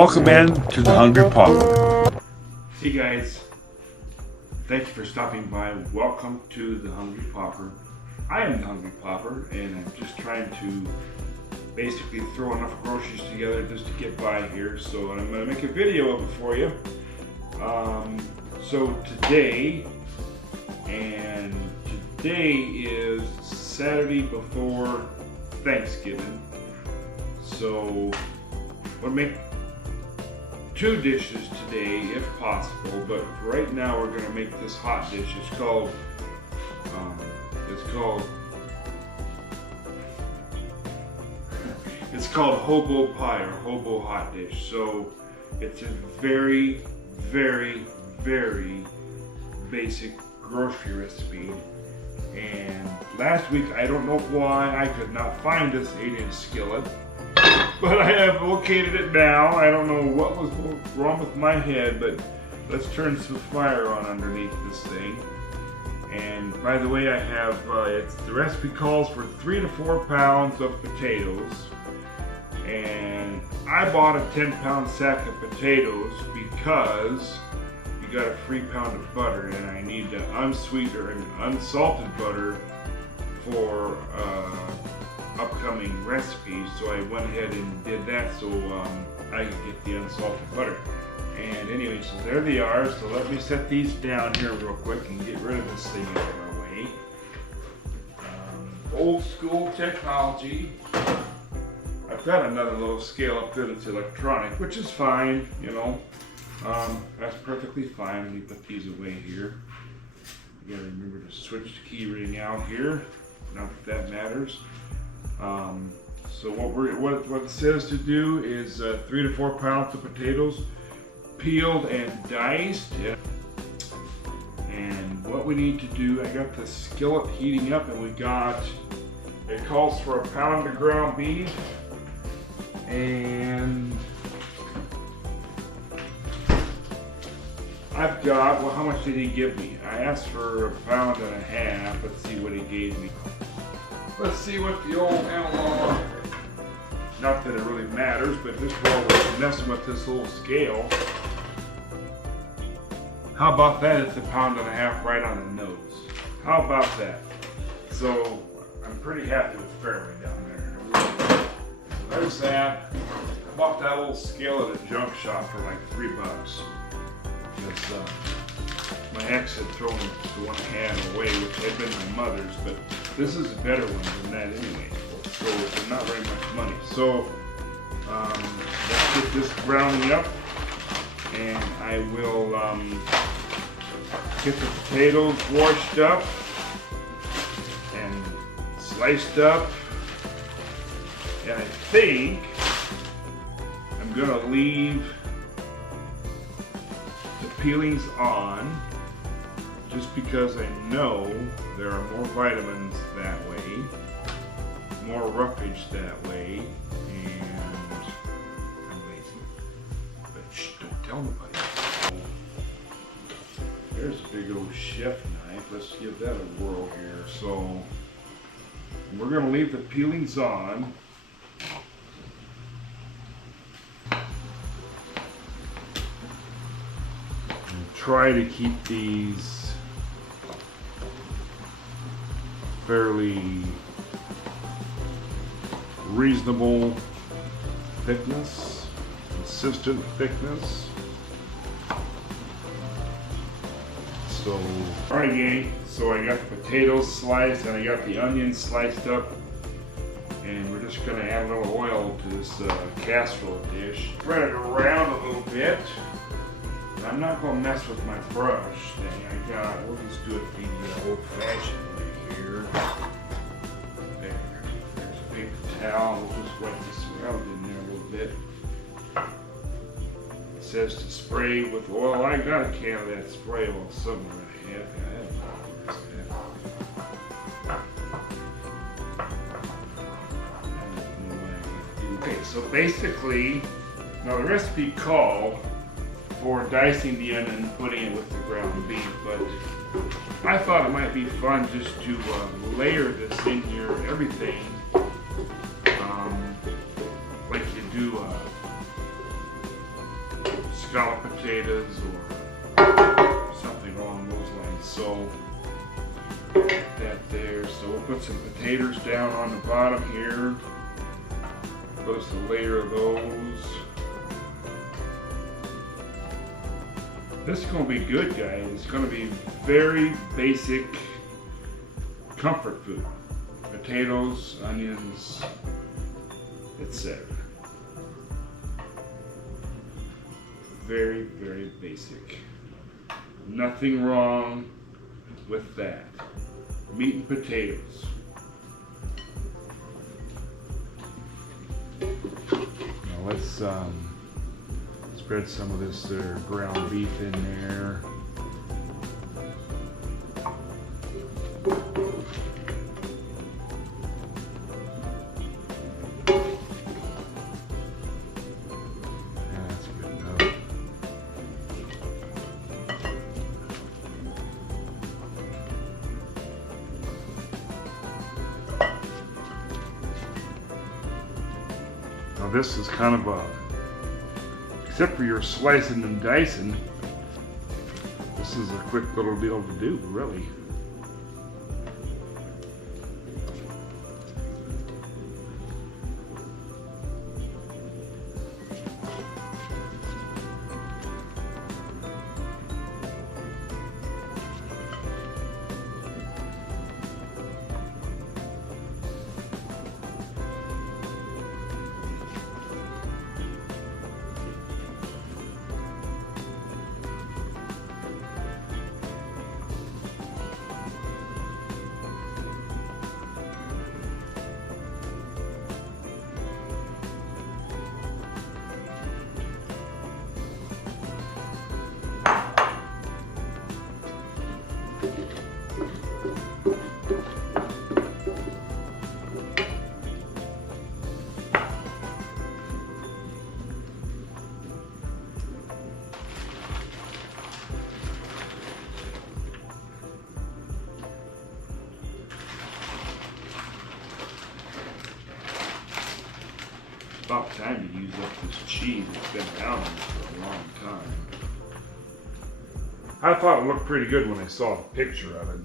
Welcome in to the Hungry Pauper. Hey guys, thank you for stopping by. Welcome to the Hungry Pauper. I am the Hungry Pauper, and I'm just trying to basically throw enough groceries together just to get by here. So I'm going to make a video of it for you. So today is Saturday before Thanksgiving. So we'll make two dishes today if possible, but right now we're going to make this hot dish. It's called Hobo pie or Hobo HotDish. So it's a very, very, very basic grocery recipe. And last week, I don't know why I could not find this 8-inch skillet, but I have located it now. I don't know what was wrong with my head, but let's turn some fire on underneath this thing. And by the way, I have, the recipe calls for 3 to 4 pounds of potatoes. And I bought a 10-pound sack of potatoes because you got a free pound of butter, and I need an unsweetened or an unsalted butter for upcoming recipes. So I went ahead and did that so I could get the unsalted butter. And anyway, so there they are. So let me set these down here real quick and get rid of this thing out of our way. Old school technology. I've got another little scale up there that's electronic, which is fine, you know. That's perfectly fine. Let me put these away here. You gotta remember to switch the key ring out here. Not that matters. So what it says to do is 3 to 4 pounds of potatoes, peeled and diced. And what we need to do, I got the skillet heating up, and it calls for 1 pound of ground beef. And I've got, well, how much did he give me? I asked for 1.5 pounds. Let's see what he gave me. Let's see what the old analog, not that it really matters, but just while we're messing with this little scale, how about that? It's 1.5 pounds right on the nose. How about that? So I'm pretty happy with Fairway down there. So there's that. I bought that little scale at a junk shop for like $3. Because my ex had thrown the one I had away, which had been my mother's, but this is a better one than that anyway. So it's not very much money. So let's get this browning up, and I will get the potatoes washed up and sliced up. And I think I'm gonna leave the peelings on just because I know there are more vitamins that way, more roughage that way, and I'm lazy. But shh, don't tell nobody. There's a big old chef knife. Let's give that a whirl here. So we're going to leave the peelings on. And try to keep these fairly reasonable thickness, consistent thickness. So, alright gang, so I got the potatoes sliced and I got the onions sliced up, and we're just going to add a little oil to this casserole dish. Spread it around a little bit. I'm not going to mess with my brush thing. We'll just do it the old-fashioned way here. There's a paper towel. We'll just wipe this around in there a little bit. It says to spray with oil. I got a can of that spray oil somewhere. Okay, so basically, now the recipe called for dicing the onion and putting it with the ground beef, but I thought it might be fun just to layer this in your everything, like you do scallop potatoes or something along those lines. So that there. So we'll put some potatoes down on the bottom here. Put us a layer of those. This is going to be good, guys. It's going to be very basic comfort food. Potatoes, onions, etc. Very, very basic. Nothing wrong with that. Meat and potatoes. Now let's spread some of this ground beef in there. That's good enough. Now this is kind of a, except for your slicing and dicing, this is a quick little deal to do, really. About time to use up this cheese. It's been down here for a long time. I thought it looked pretty good when I saw the picture of it.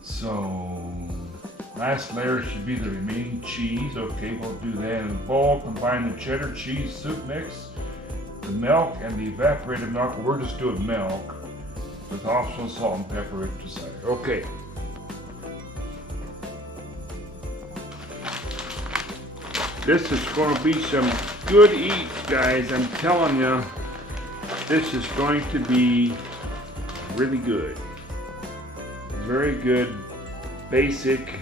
So, last layer should be the remaining cheese. Okay, we'll do that in a bowl. Combine the cheddar cheese soup mix, the milk, and the evaporated milk. We're just doing milk with optional salt and pepper if desired. Okay. This is going to be some good eats, guys. I'm telling you, this is going to be really good. Very good, basic,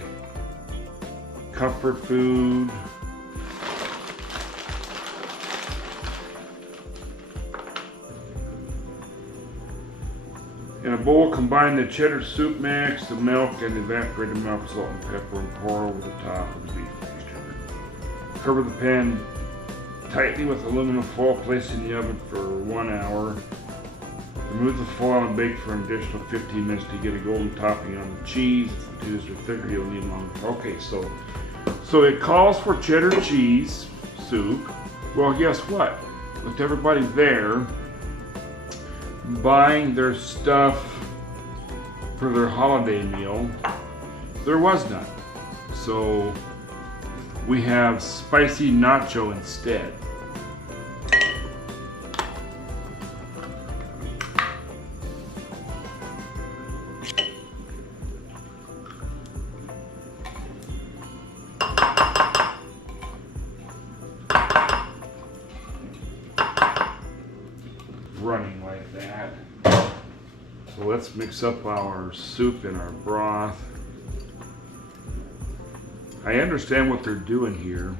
comfort food. In a bowl, combine the cheddar soup mix, the milk, and the evaporated milk, salt, and pepper, and pour over the top of the beef mixture. Cover the pan tightly with aluminum foil, place in the oven for 1 hour. Remove the foil and bake for an additional 15 minutes to get a golden topping on the cheese. If the potatoes are thicker, you'll need longer. Okay, so it calls for cheddar cheese soup. Well, guess what? With everybody there buying their stuff for their holiday meal, there was none. So we have spicy nacho instead. Running like that. So let's mix up our soup and our broth. I understand what they're doing here.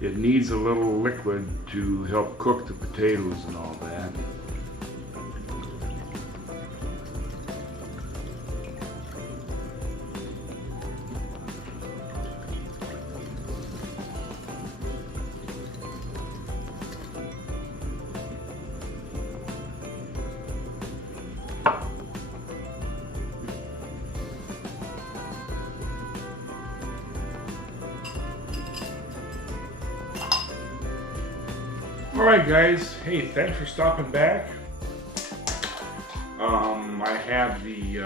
It needs a little liquid to help cook the potatoes and all that. Alright guys, hey, thanks for stopping back. I have the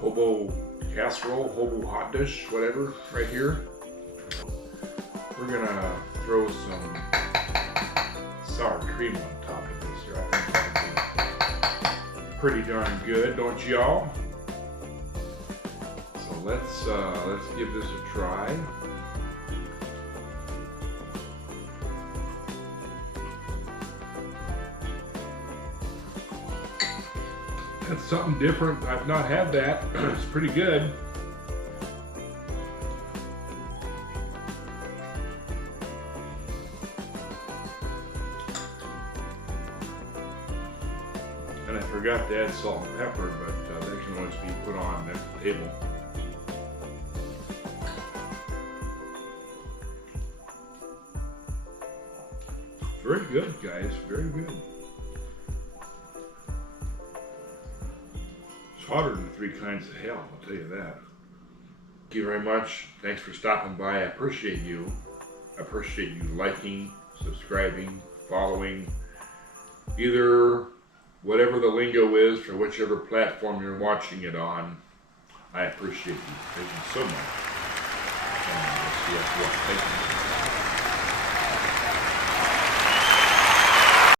Hobo casserole, Hobo HotDish, whatever, right here. We're gonna throw some sour cream on top of this here. I think that'll be pretty darn good, don't y'all? So let's give this a try. That's something different. I've not had that. It's pretty good. And I forgot to add salt and pepper, but that can always be put on next to the table. Very good, guys. Very good. Hotter than 3 kinds of hell, I'll tell you that. Thank you very much. Thanks for stopping by. I appreciate you. I appreciate you liking, subscribing, following, either whatever the lingo is for whichever platform you're watching it on. I appreciate you. Thank you so much. And we'll see you at what. Thank you.